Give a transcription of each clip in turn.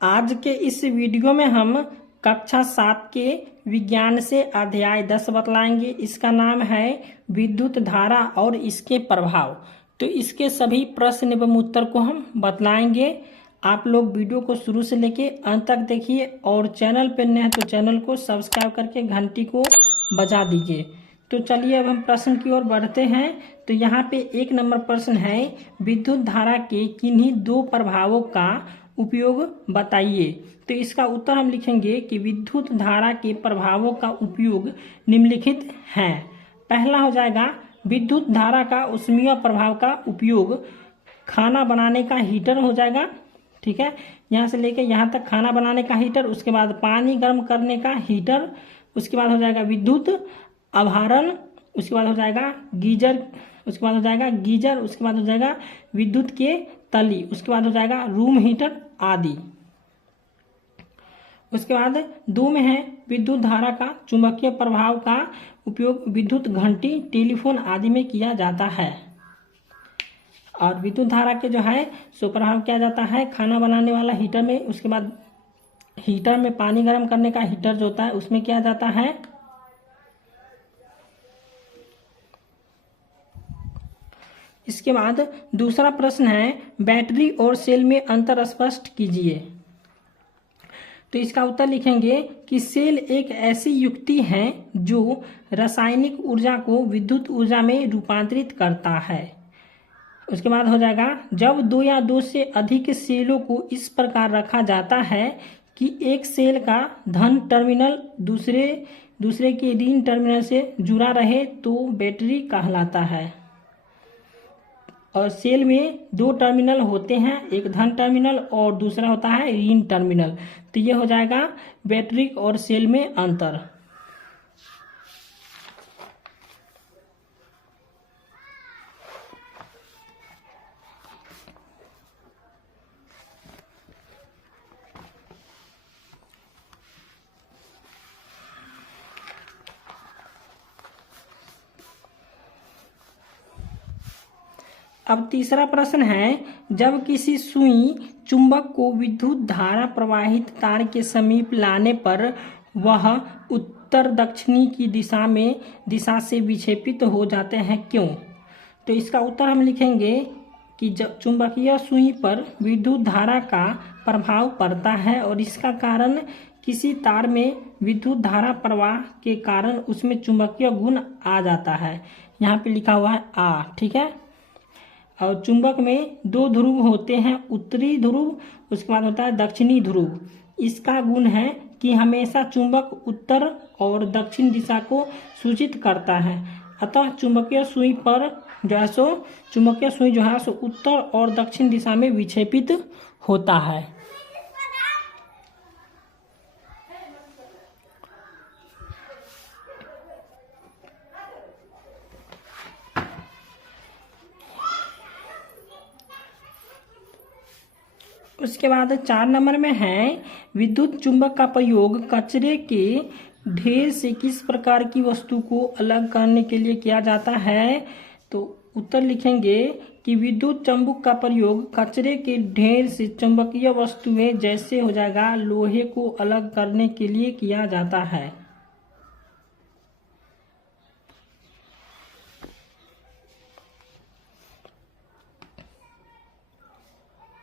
आज के इस वीडियो में हम कक्षा 7 के विज्ञान से अध्याय 10 बतलाएंगे। इसका नाम है विद्युत धारा और इसके प्रभाव। तो इसके सभी प्रश्न एवं उत्तर को हम बतलाएंगे। आप लोग वीडियो को शुरू से लेके अंत तक देखिए और चैनल पर नए हैं तो चैनल को सब्सक्राइब करके घंटी को बजा दीजिए। तो चलिए अब हम प्रश्न की ओर बढ़ते हैं। तो यहाँ पे 1 नंबर प्रश्न है, विद्युत धारा के किन्हीं 2 प्रभावों का उपयोग बताइए। तो इसका उत्तर हम लिखेंगे कि विद्युत धारा के प्रभावों का उपयोग निम्नलिखित हैं। पहला हो जाएगा विद्युत धारा का ऊष्मीय प्रभाव का उपयोग खाना बनाने का हीटर हो जाएगा। ठीक है, यहाँ से लेके यहाँ तक खाना बनाने का हीटर, उसके बाद पानी गर्म करने का हीटर, उसके बाद हो जाएगा विद्युत अवधारण, उसके बाद हो जाएगा गीजर, उसके बाद हो जाएगा गीजर, उसके बाद हो जाएगा विद्युत के तली, उसके बाद हो जाएगा रूम हीटर आदि। उसके बाद 2 में है विद्युत धारा का चुंबकीय प्रभाव का उपयोग विद्युत घंटी, टेलीफोन आदि में किया जाता है। और विद्युत धारा के जो है सो प्रभाव किया जाता है खाना बनाने वाला हीटर में, उसके बाद हीटर में पानी गर्म करने का हीटर जो होता है उसमें किया जाता है। इसके बाद दूसरा प्रश्न है, बैटरी और सेल में अंतर स्पष्ट कीजिए। तो इसका उत्तर लिखेंगे कि सेल एक ऐसी युक्ति है जो रासायनिक ऊर्जा को विद्युत ऊर्जा में रूपांतरित करता है। उसके बाद हो जाएगा जब 2 या 2 से अधिक सेलों को इस प्रकार रखा जाता है कि एक सेल का धन टर्मिनल दूसरे के ऋण टर्मिनल से जुड़ा रहे तो बैटरी कहलाता है। और सेल में 2 टर्मिनल होते हैं, एक धन टर्मिनल और दूसरा होता है ऋण टर्मिनल। तो ये हो जाएगा बैटरी और सेल में अंतर। अब तीसरा प्रश्न है, जब किसी सुई चुंबक को विद्युत धारा प्रवाहित तार के समीप लाने पर वह उत्तर दक्षिणी की दिशा से विक्षेपित हो जाते हैं, क्यों? तो इसका उत्तर हम लिखेंगे कि जब चुंबकीय सुई पर विद्युत धारा का प्रभाव पड़ता है और इसका कारण किसी तार में विद्युत धारा प्रवाह के कारण उसमें चुंबकीय गुण आ जाता है। यहाँ पे लिखा हुआ है आ, ठीक है। और चुंबक में 2 ध्रुव होते हैं, उत्तरी ध्रुव, उसके बाद होता है दक्षिणी ध्रुव। इसका गुण है कि हमेशा चुंबक उत्तर और दक्षिण दिशा को सूचित करता है। अतः चुंबकीय सुई जो है सो उत्तर और दक्षिण दिशा में विक्षेपित होता है। उसके बाद 4 नंबर में है, विद्युत चुंबक का प्रयोग कचरे के ढेर से किस प्रकार की वस्तु को अलग करने के लिए किया जाता है? तो उत्तर लिखेंगे कि विद्युत चुंबक का प्रयोग कचरे के ढेर से चुंबकीय वस्तुएं जैसे हो जाएगा लोहे को अलग करने के लिए किया जाता है।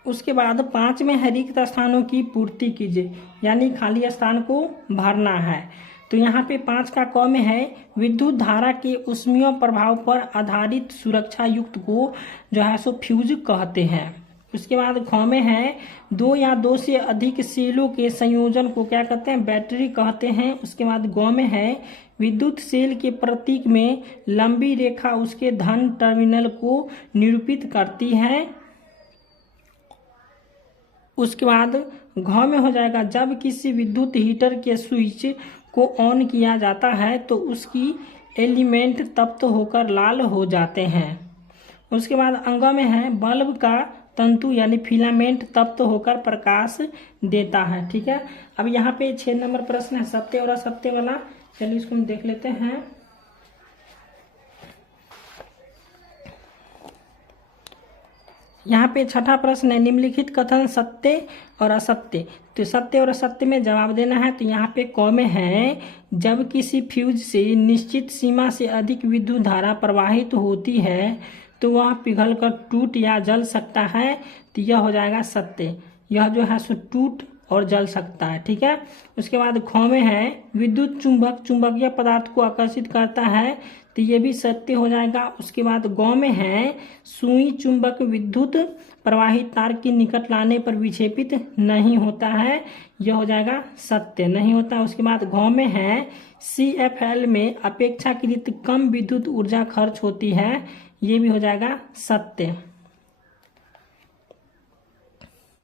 उसके बाद 5 में है रिक्त स्थानों की पूर्ति कीजिए, यानी खाली स्थान को भरना है। तो यहाँ पे 5 का क में है, विद्युत धारा के ऊष्मीय प्रभाव पर आधारित सुरक्षा युक्त को जो है सो फ्यूज कहते हैं। उसके बाद ख में है, 2 या 2 से अधिक सेलों के संयोजन को क्या कहते हैं? बैटरी कहते हैं। उसके बाद ग में है, विद्युत सेल के प्रतीक में लंबी रेखा उसके धन टर्मिनल को निरूपित करती है। उसके बाद घ में हो जाएगा, जब किसी विद्युत हीटर के स्विच को ऑन किया जाता है तो उसकी एलिमेंट तप्त होकर लाल हो जाते हैं। उसके बाद अंग में है, बल्ब का तंतु यानी फिलामेंट तप्त होकर प्रकाश देता है। ठीक है, अब यहाँ पे 6 नंबर प्रश्न है सत्य और असत्य वाला। चलिए इसको हम देख लेते हैं। यहाँ पे छठा प्रश्न है, निम्नलिखित कथन सत्य और असत्य। तो सत्य और असत्य में जवाब देना है। तो यहाँ पे क में है, जब किसी फ्यूज से निश्चित सीमा से अधिक विद्युत धारा प्रवाहित होती है तो वह पिघलकर टूट या जल सकता है। तो यह हो जाएगा सत्य, यह जो है सो टूट और जल सकता है। ठीक है। उसके बाद ख में है, विद्युत चुंबक चुंबकीय पदार्थ को आकर्षित करता है। तो ये भी सत्य हो जाएगा। उसके बाद ग में है, सुई चुंबक विद्युत प्रवाहित तार के निकट लाने पर विक्षेपित नहीं होता है। यह हो जाएगा सत्य, नहीं होता। उसके बाद घ में है, CFL में अपेक्षाकृत कम विद्युत ऊर्जा खर्च होती है। ये भी हो जाएगा सत्य।